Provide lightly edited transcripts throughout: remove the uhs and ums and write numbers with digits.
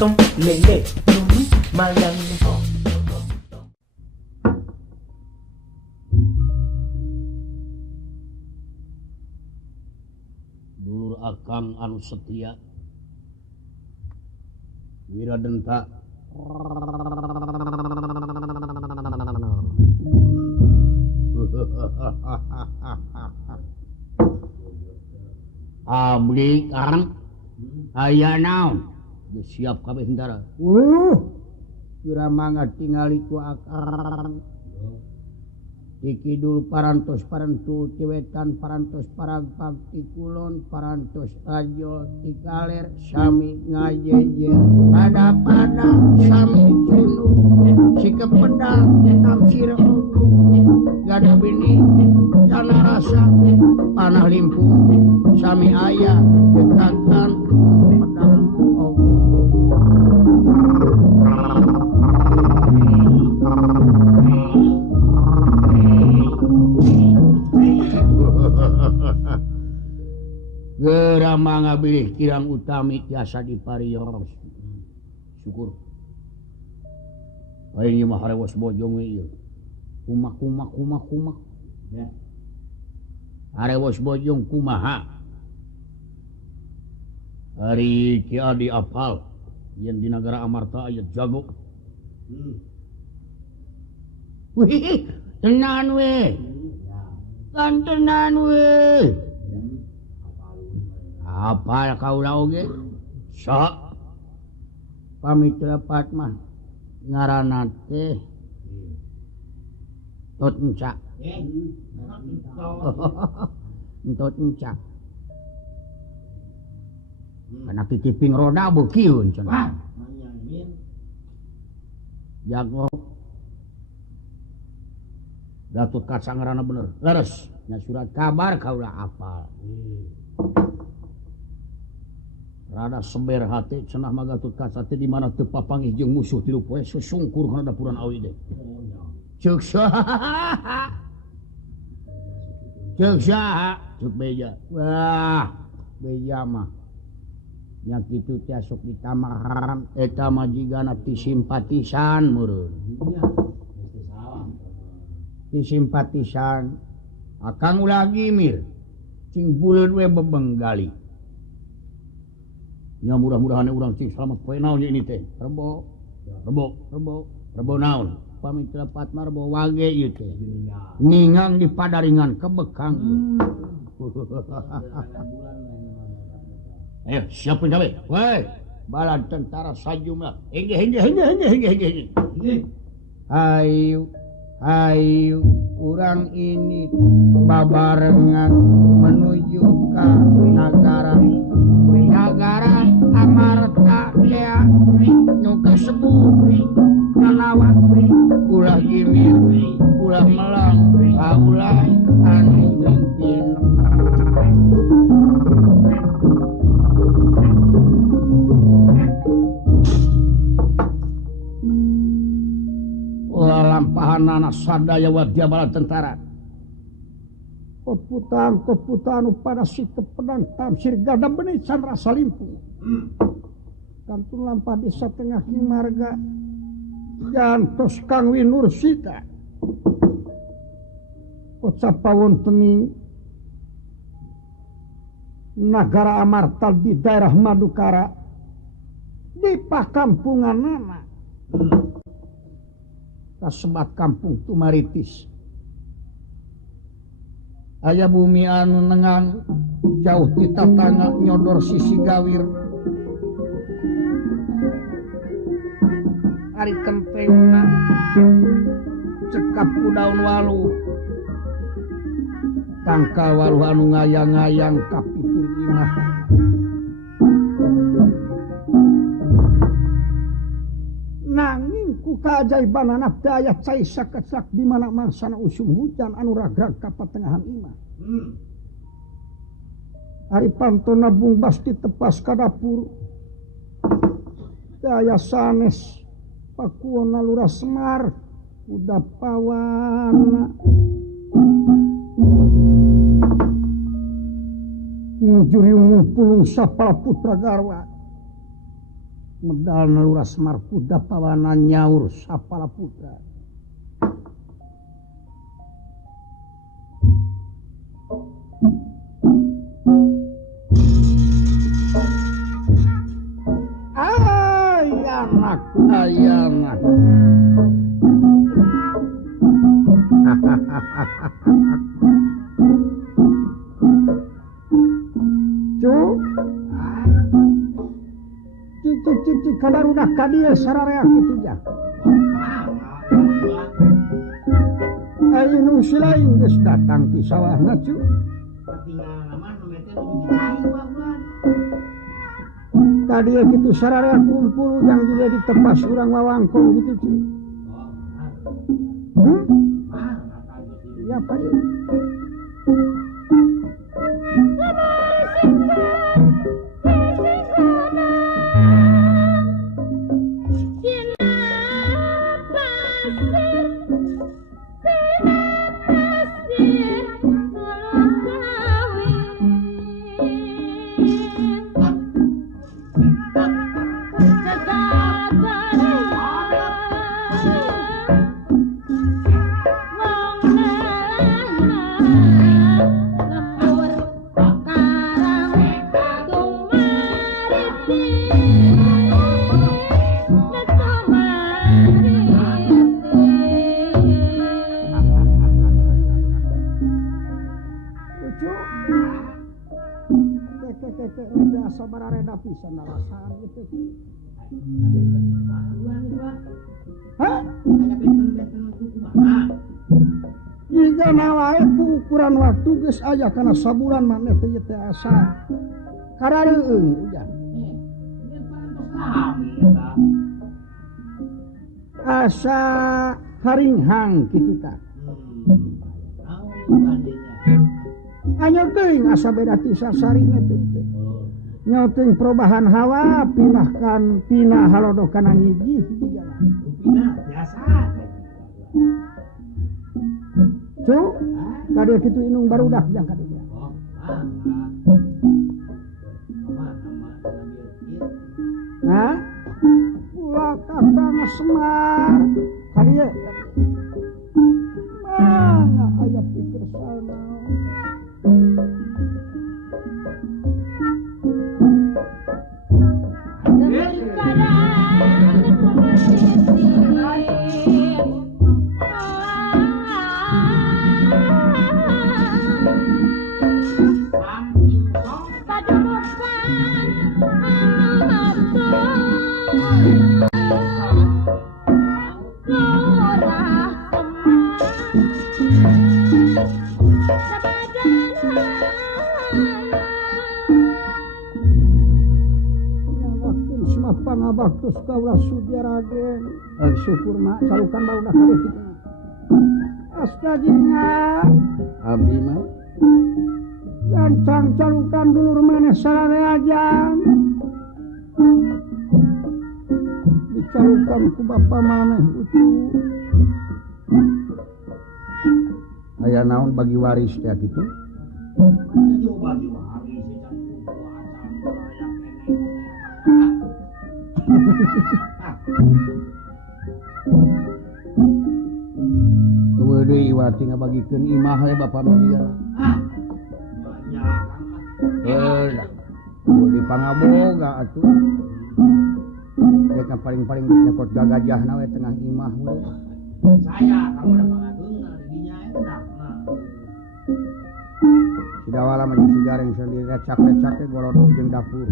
tong lele malang dulur akang anu setia Wiradenta abdi kang aya naon geus siap kabeh hentara kira mangga tingali ku akang di kidul parantos parantu ciwetan parantos parang pakti kulon parantos ajo di kaler sami ngajejer pada sami cunu si kepedang tamsir ogu gada bini jana rasa panah limpung sami ayah kekagan pedang ogu Gerama ngabilih kirang utami tiasa diparios. Syukur. Aing mah harewos bojong ieu. Kumak. Ya. Harewos bojong kumaha. Ari ki adi apal yen di negara Amarta aya jago. Wih, tenan we. Kan tenan we. Apal kaula oge sok pamitra mah ngaranna teh Tot Enca Tot Enca kana kikiping roda beukiun cenah jago Gatut Kaca ngaranna bener leres nya surat kabar kaula apal rada sember hati cenah mah Gatut Kaca teh di mana teu papanggih jeung musuh tilu poe susungkur kana dapuran awi teh. Ceuk saha? Ceuk beja. Wah, beja mah. Nya kitu teh sok ditamaran eta mah jigana ti simpatisan meureun. Ti simpatisan akang ulah gimir. Cing buleun we bebenggali. Nya mudah-mudahan urang cing selamat poe naon ini teh rebo naon pamitra patmar rebo wage ieu teh ningang di padaringan kebekang ayo siapun kabeh weh balad tentara sajumlah hingga ayo urang ini babarengan menuju ke negara Amarta ya nu kasebut kalawan ulah gimir ulah melang kaulah anu mimpin ulah lampahanana sadaya wadya bala tentara Keputaan pada si pedang tamsir gada benih can rasa limpung kantun lampah desa tengah marga gantos Kang Winursita kocapawon tening negara Amarta di daerah Madukara di pakampunganana kasebat kampung Tumaritis aya bumi anu nengang jauh di tatangga nyodor sisi gawir ari kempengna cekap ku daun waluh tangka waluh anu ngayang-ngayang ka pipir imah nanging ku kaajaiban anak daya cai saket-sak di mana mangsana usum hujan anu ragrag ka patengahan imah ari pantona bungbas ditepas ka dapur daya sanes pakuona lurah Semar udah pawana ngujuri pulung sapala putra garwa medal naluras markuda pawana nyaur sapala putra. Ayanak. Cici kadar udah kadieu sararea kitu ja. Ayo nu si lain geus datang ti sawahna cu. Tadi kitu sararea kumpul yang juga di tepas urang wawangkong gitu cu. Ya Pak. Jika nawae ukuran waktu geus aya kana sabulan maneh teh teh asa karareueung ujan. Asa haringhang kitu tah. Hanya teuing asa beda ti sasarina teh. Nyauteuing perubahan hawa pindahkan tina halodo kana ngijih digana. Pindah biasa. Cuk, kade kitu inung barudak jang kade dia. Nah, ulah kakang Semar. Kade ye. Mana aya pikir sana. Pangabaktus kaulah sudya Raden. Syukurna calukan barudak kade kitu. Astajina abdi mah gancang calukan dulur maneh sararea jang. Dicalukan ku bapa maneh ucu. Aya naon bagi waris teh kitu? Bagi waris tuh deui iwati ngabagikeun imah we bapa manjigana. Banyak. Di pangaboga atuh. Dek paling-paling nyekot gagajahna we tengah imah we. Saya kamu ada pangadeungna dinya eta. Sidawala mah jeung sigareng sendiri recak-recak teh golodog jeung dapur.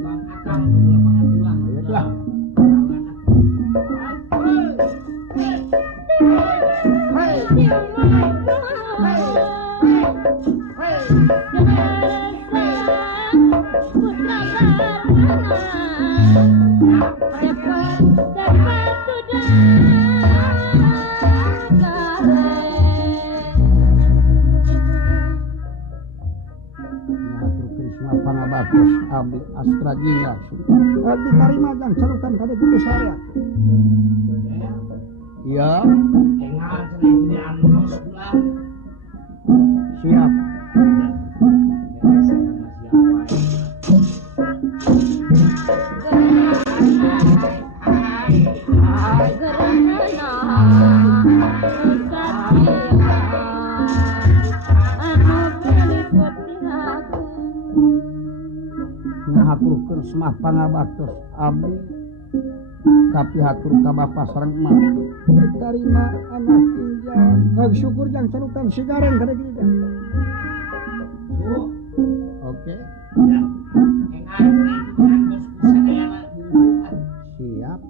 Bang akang tuh pangadulang. Lah. Pangabaktus abdi Astrajina ditarima jang calukan kade kitu saya. Iya. Engal cenah itu diantos ulah. Siap. Beres sama siapa. ngahaturkeun semah pangabaktos abdi kapihatur ka Bapa sareng emak ditarima anak injang bagi syukur jang carukan sigareng kada kitu jang oke siap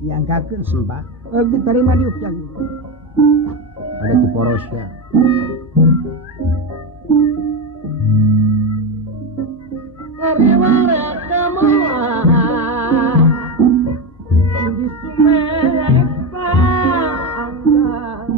nyangkakeun sembah diterima diuk jang ada di porosnya Riwayat kemuliaan di Sumenep Panggang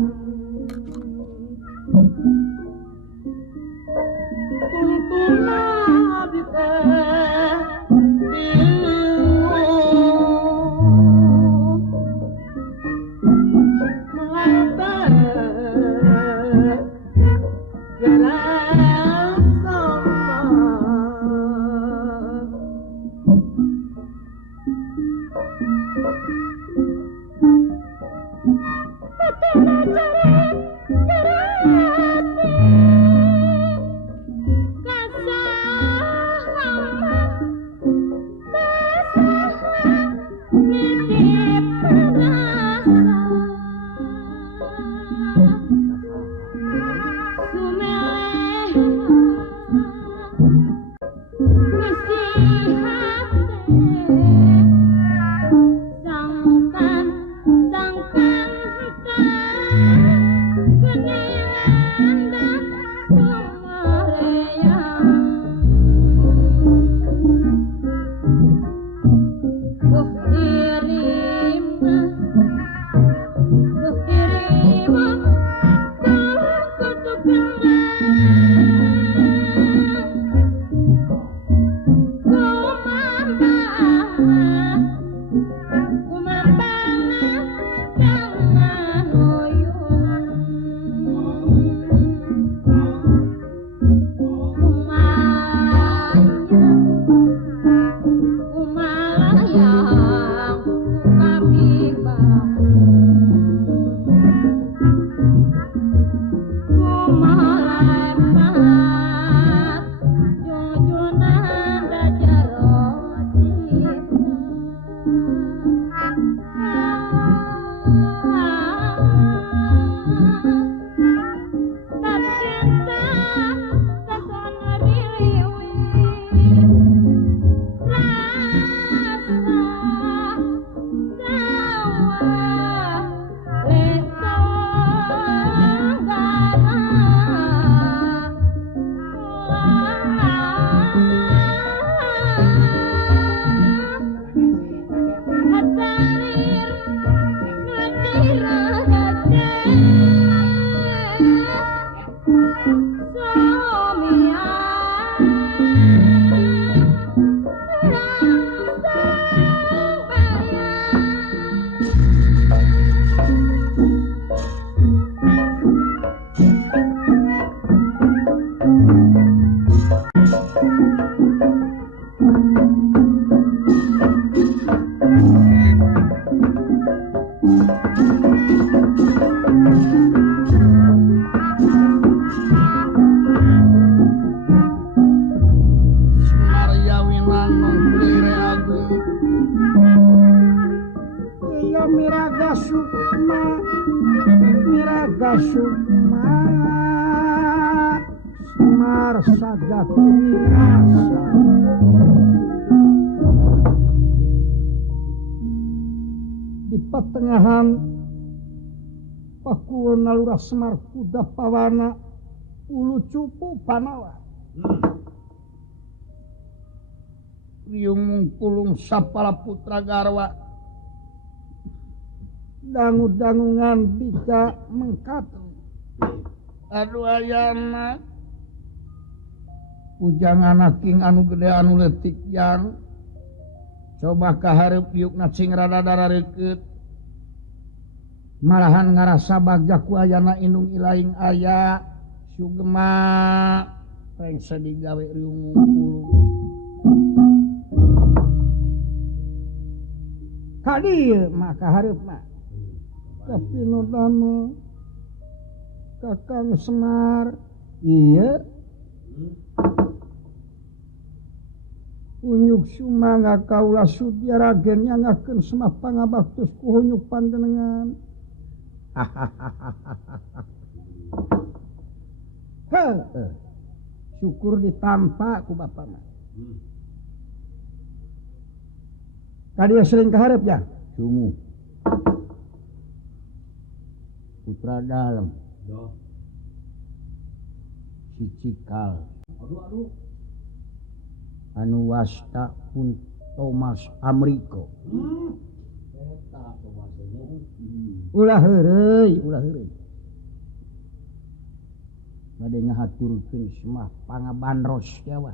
tuntunan di di pertengahan Pakuwon Lurah Semar Kuda Pawana Ulu Cupu Panawa Riung Mungkulung Sapala Putra Garwa dangu-dangungan bisa mengkatu aduh ayana ujangan aking anu gede anu letik yang coba kaharep yuk nacing rada darah reket malahan ngarasa bagjaku ayana inung ilaing aya sugema pengse digawe riungu kali maka hareup tapi nodama Kakang Semar iya unyuk sumangga kaula sudya ragen nyangakeun semah pangabaktos ku hunyuk panjenengan syukur ditampa ku bapana kadieu sering kaharep ya sungu putra dalem si Cikal anu wasta pun Thomas Amriko ulah heureuy bade ngahaturkeun semah pangabandros Jawa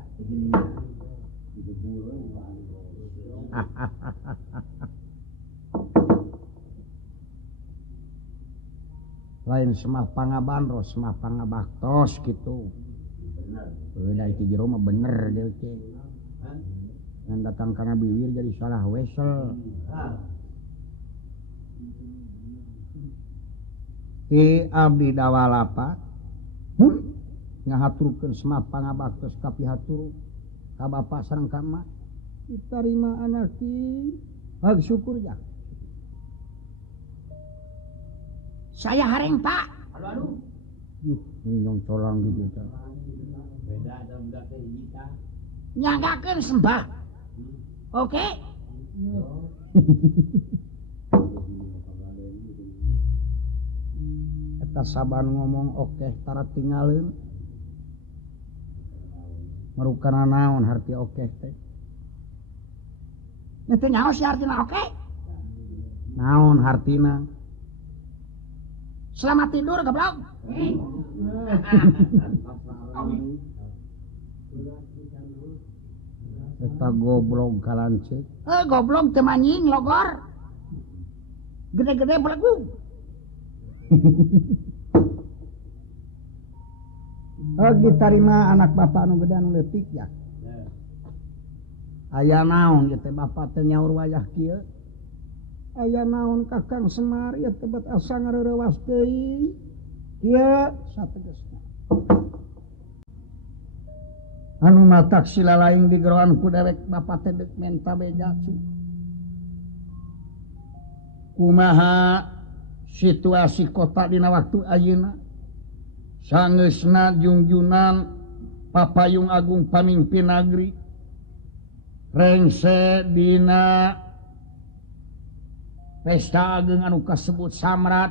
lain semah pangabandros semah pangabaktos gitu udah itu jero mah bener deh ngan datang kana biwir jadi salah wesel ti abdi dawalapa ngahaturkeun semah pangabaktos ka pihatur ka bapa sareng ka mak ditarima anaki hag syukur ya saya hareng Pak aduh nyong colang gitu beda ada budak teh hiji nyanggakeun sembah oke eta saban ngomong oke tara tinggalin marukana naon harti oke teh nya teh nyaho si artina oke naon hartina selamat tidur goblok eta goblok kalancet goblok teu manjing logor gede-gede belegu ditarima anak bapak anu gede anu leutik ya aya naon ieu teh bapak teh nyaur wayah kieu aya naon Kakang Semar ieu teh bet asa ngareurewas deui ieu sategesna anu matak sila laing digeroan ku dewek bapak teh deuk menta beja kumaha situasi kota dina waktu ayeuna sangeusna junjunan papayung agung pamimpin nagri rengse dina pesta ageng anu kasebut samrat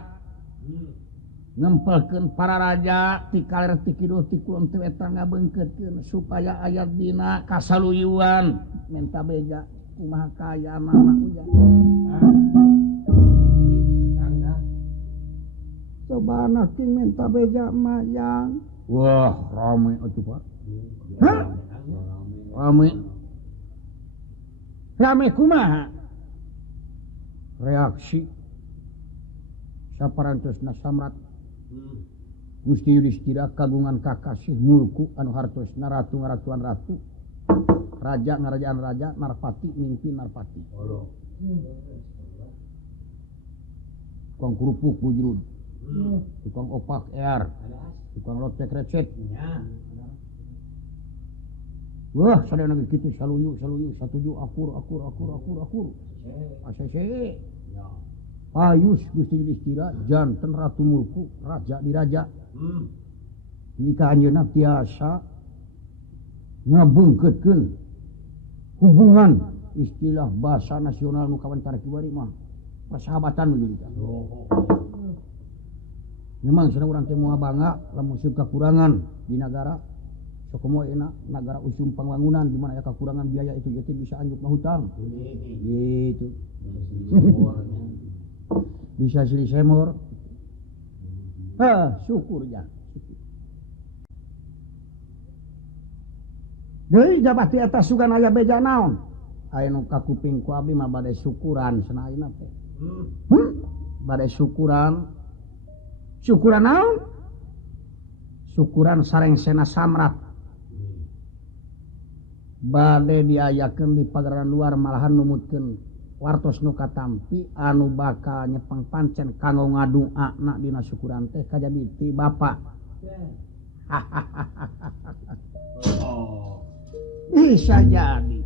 ngempelkeun para raja ti kaler ti kidul ti kulon ti wetan ngabeungkeutkeun supaya aya dina kasaluyuan menta beja kumaha kaayaan mah ujar coba anak king menta beja mayang wah rame atuh Pak rame kumaha reaksi saparantosna samrat Gusti Yudhistira kagungan kakasih mulku anu hartosna ratu ngaratuan ratu raja ngarajaan raja narpati mimpi narpati tukang kerupuk bujrud tukang opak ear tukang lotek recet wah sadayana kitu saluyu satuju akur asese payus Gusti Yudhistira janten ratu mulku raja diraja jika anjeunna tiasa ngabeungkeutkeun hubungan istilah bahasa nasional nu kawentar kiwari mah persahabatan begitu memang sana urang teh moal bangga lamun sieu kakurangan di negara sakomo euna negara usum pembangunan di mana aya kakurangan biaya itu jadi bisa anjuk mah hutang gitu bisa silih semor syukur ya deui jabat di atas sugan aya beja naon aya nu ka kuping ku abdi mah bade syukuran cenah ayeuna teh badai syukuran naon syukuran sareng sena samrat badai diayakeun di pagararan luar malahan numutkeun wartos nu katampi anu bakal nyepeng pancen kanggo ngadoana dina syukuran teh kajabi ti Bapak. Bisa jadi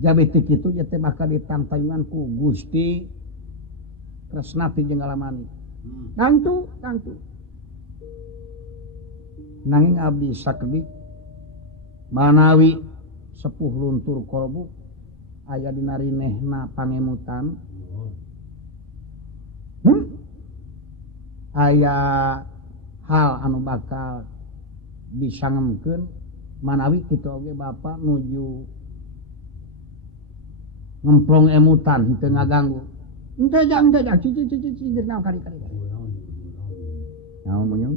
jabi ti kitu teh bakal ditantayungan ku Gusti Kresnati jeung Alamani. Tangtu nanging abdi sakdi manawi sepuh luntur kolbu aya dina rinehna pangemutan aya hal anu bakal disangemkeun manawi kitu oge Bapak nuju ngemplong emutan teu ngaganggu henteu jang cici naon kali naon munyung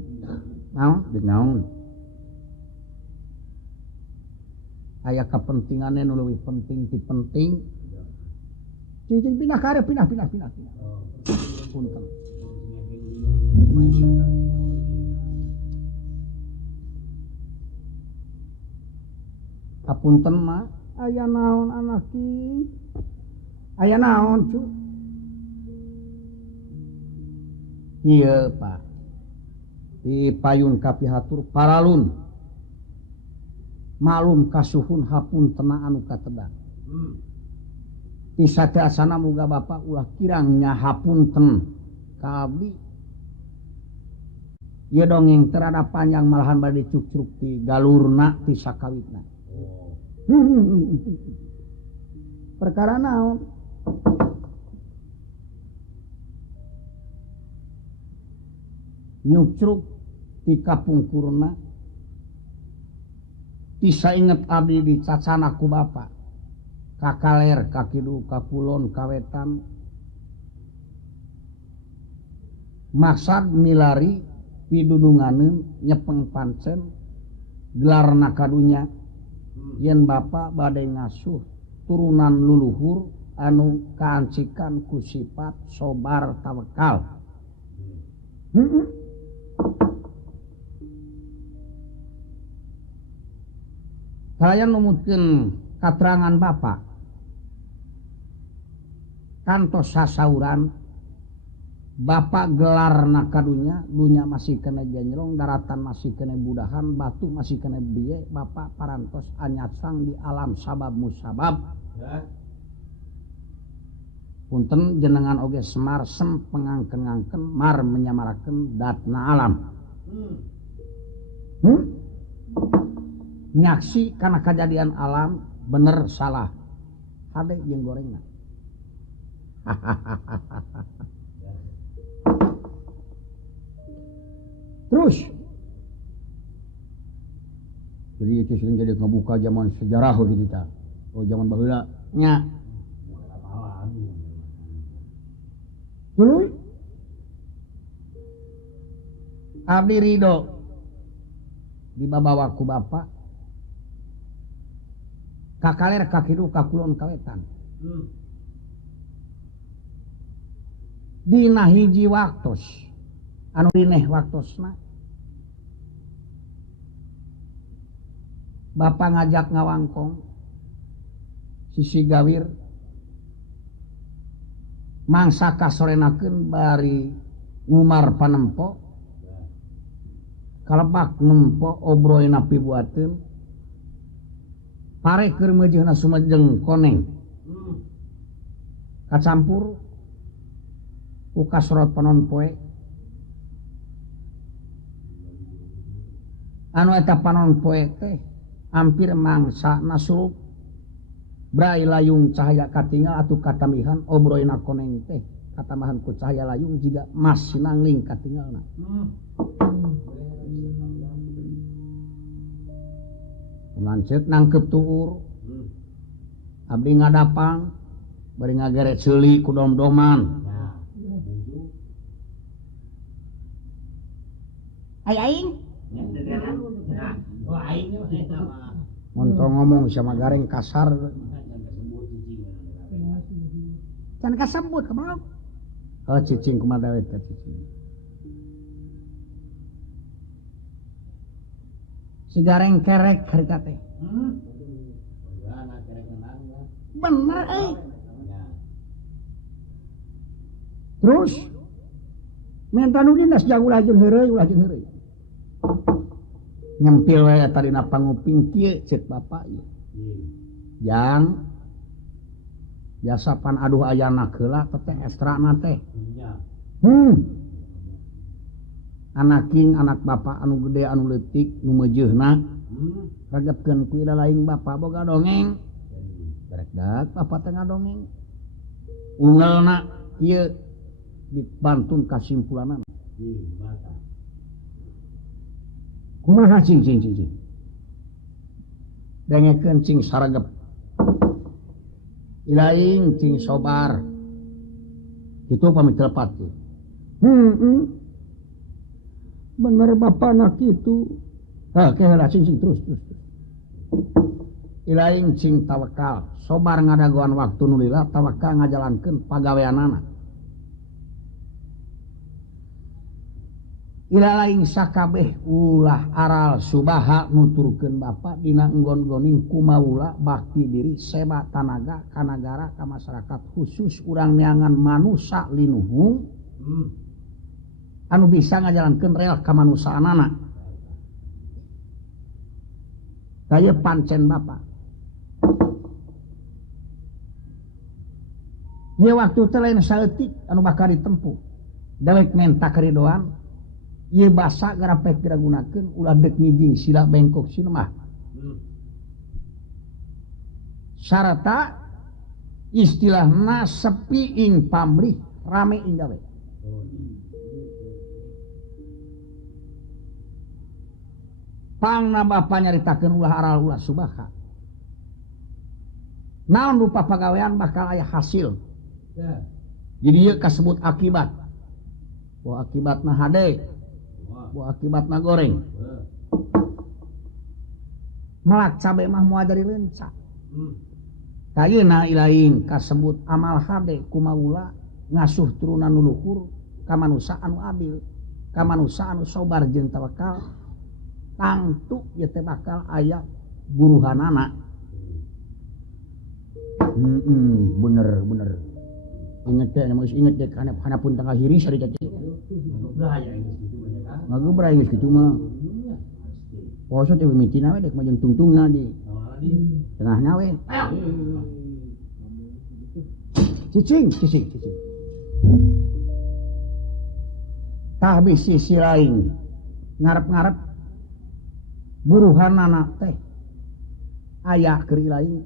naon aya kepentingane nu leuwih penting ti penting cicing pindah ka pindah punten apunten mah aya naon anaki aya naon cu ieu Pak di payun kapihatur paralun malum kasuhun hapuntenna anu kateda ti sateasana muga Bapak ulah kirang nya hapunten ka abdi ieu dongeng terada panjang malahan bade cuk-cuk ti galurna ti sakawitna. Perkara naon nyucruk ti kapungkurna bisa inget abdi dicacana ku Bapak kakaler kakidu kakulon kawetan maksad milari pidudunganeun nyepeng pancen gelarna kadunya yen Bapak badai ngasuh turunan luluhur anu kaancikan ku sifat sobar tawakal. Kalian numutkeun katerangan Bapak kantos sasauran Bapak gelarna kadunya dunya masih kena genjrong daratan masih kena budahan batu masih kena biye Bapak parantos anyatsang di alam sabab musabab punten jenengan oge semar sem pengangken-ngangken mar menyamarakeun datna alam nyaksi karena kejadian alam bener salah hade jeung gorengna terus jadi itu sering jadi ngebuka zaman sejarah gitu ta oh zaman baheula nya dulu abdi ridho dibawa ku Bapak kakaler kakidu kakulon kawetan dina hiji waktos anu rineh waktosna Bapak ngajak ngawangkong sisi gawir mangsa kasorenakeun bari ngumar panempo kalebak nempo obroina pibuateun pare keur meujeuhna sumajeng koneng kacampur ku kasrot panon poe anu eta panon poe teh hampir mangsa nasurup brai layung cahaya katinggal atuh katamihan obroina koneng teh katamahan ku cahaya layung jiga mas sinangling katinggalna lanceuk nangkep tuur abdi ngadapang bari ngageret seuli ku dom-doman aing montong ngomong sama gareng kasar can kasebut kemana cicing kumaha dawet ka cicing. Sigareng kerek harita teh. Bener Terus minta nu dinas jang ulah jeung heureuy nyempil we eta dina panguping kieu ceuk bapa ieu. Jang biasa pan aduh ayana heula teh estrana teh. Anak king anak bapa anu gede anu leutik nu meujeuhna ragetkeun ku ida lain bapa boga dongeng. Barek dak bapa teh ngadongeng. Unggalna kieu dibantun kasimpulanana. Kumaha cing. Dengekeun cing saregep. Ilaing cing sobar. Kitu pamit telepat. Bener bapak anak itu. Keheula cing terus. Ilaing cing tawakal. Sobar ngadagoan waktu nu lila tawakal ngajalankeun pagaweanana. Ila laing sakabeh ulah aral subaha nuturkeun bapa dina enggon-goning kumaula bakti diri seba tanaga ka nagara ka masyarakat khusus urang neangan manusa linuhung anu bisa ngajalankeun rel kamanusaanana. Daya pancen bapa. Ye waktu teh lain saeutik anu bakal ditempuh. Dawek menta karidoan ieu basa garapek diragunakeun ulah dek ngijing sila bengkok sina mah. Sarata istilahna sepi ing pamrih rame ing gawe. Pangna bapa nyaritakeun ulah aral ulah subaha. Naon rupa pagawean bakal aya hasil. Jadi ieu kasebut akibat. Wah akibatna hade. Wah akibatna goreng. Malak cabe mah moal dari leunca. Kayeuna ilaing kasebut amal hade kumaula ngasuh turunan nu luhur ka manusa anu adil, ka manusa anu sabar jeung tawakal. Tangtu ieu teh bakal aya buruhanana. Bener. Inget teh geus inget dek hanapun tanggal hiri sarita teh. Ngagebra geus kitu mah. Poso teh mimitina we dek mah jeung tungtungna di tengahna we. Cicing. Tah bisi si lain ngarep-ngarep buruhanana teh aya keur lain.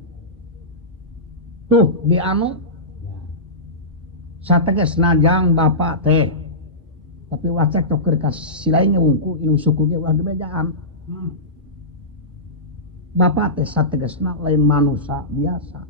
Tuh di anu sategesna jang bapa teh tapi ulah cek tok keur ka silaing wungku inu suku ge ulah dibejaan. Bapa teh sategesna lain manusia biasa.